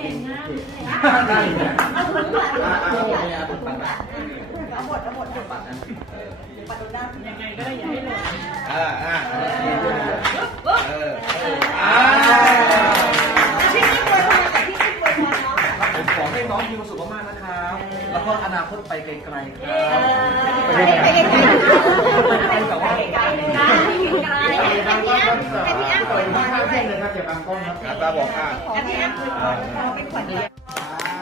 พี่ได้เนี่ยเอาถุงก่อนอ่าเอาอ่าถุงโอก่อนเคเอาปัดปัดเอาหมดเอาหมดปัดนะเออปัดดูหน้ายังไงก็ได้อย่าให้หล่นอ่าอ่าเอออ่าพี่ไม่ควรทำแต่พี่ไม่ควรทำเนาะผมขอให้น้องมีความสุขมากๆนะครับ แล้วก็อนาคตไปไกลๆครับไกลๆไปไกลๆ จบางกล้องครับอาตาบอกอะอันนี้ขอเป็ขวัญเลย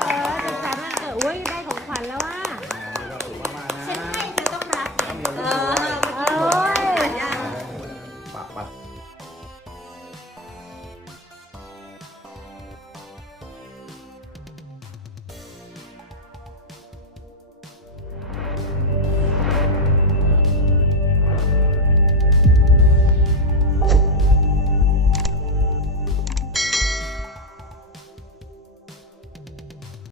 เออสงสารมากเอออุ้ยได้ของขวัญแล้วว่า